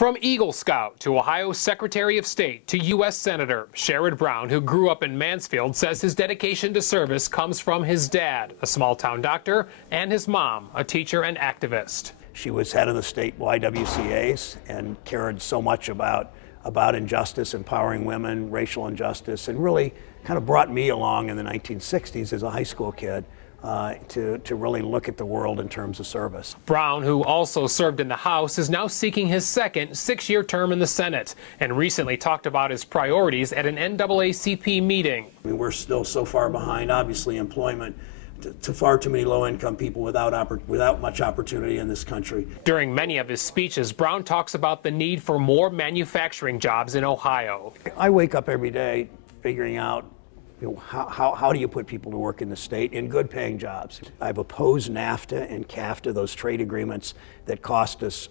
From Eagle Scout to Ohio Secretary of State to U.S. Senator, Sherrod Brown, who grew up in Mansfield, says his dedication to service comes from his dad, a small-town doctor, and his mom, a teacher and activist. She was head of the state YWCAs and cared so much about injustice, empowering women, racial injustice, and really kind of brought me along in the 1960s as a high school kid to really look at the world in terms of service. Brown, who also served in the House, is now seeking his second 6-year term in the Senate and recently talked about his priorities at an NAACP meeting. I mean, we're still so far behind, obviously, employment. To far too many low-income people without much opportunity in this country. During many of his speeches, Brown talks about the need for more manufacturing jobs in Ohio. I wake up every day figuring out, how do you put people to work in the state in good-paying jobs? I've opposed NAFTA and CAFTA, those trade agreements that cost us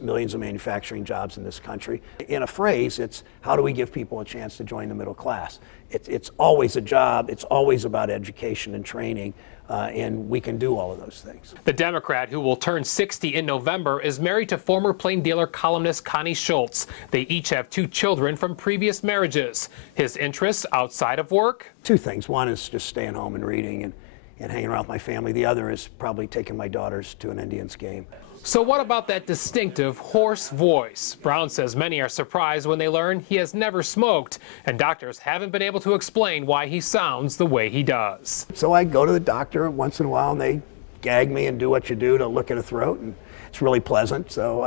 millions of manufacturing jobs in this country. In a phrase, it's how do we give people a chance to join the middle class? It's always a job. It's always about education and training, and we can do all of those things. The Democrat, who will turn 60 in November, is married to former Plain Dealer columnist Connie Schultz. They each have 2 children from previous marriages. His interests outside of work? 2 things. One is just staying home and reading and hanging around with my family. The other is probably taking my daughters to an Indians game. So what about that distinctive hoarse voice? Brown says many are surprised when they learn he has never smoked, and doctors haven't been able to explain why he sounds the way he does. So I go to the doctor once in a while, and they gag me and do what you do to look at a throat, and it's really pleasant, so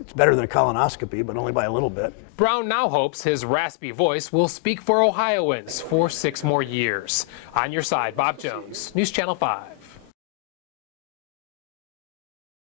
it's better than a colonoscopy, but only by a little bit. Brown now hopes his raspy voice will speak for Ohioans for 6 more years. On your side, Bob Jones, News Channel 5.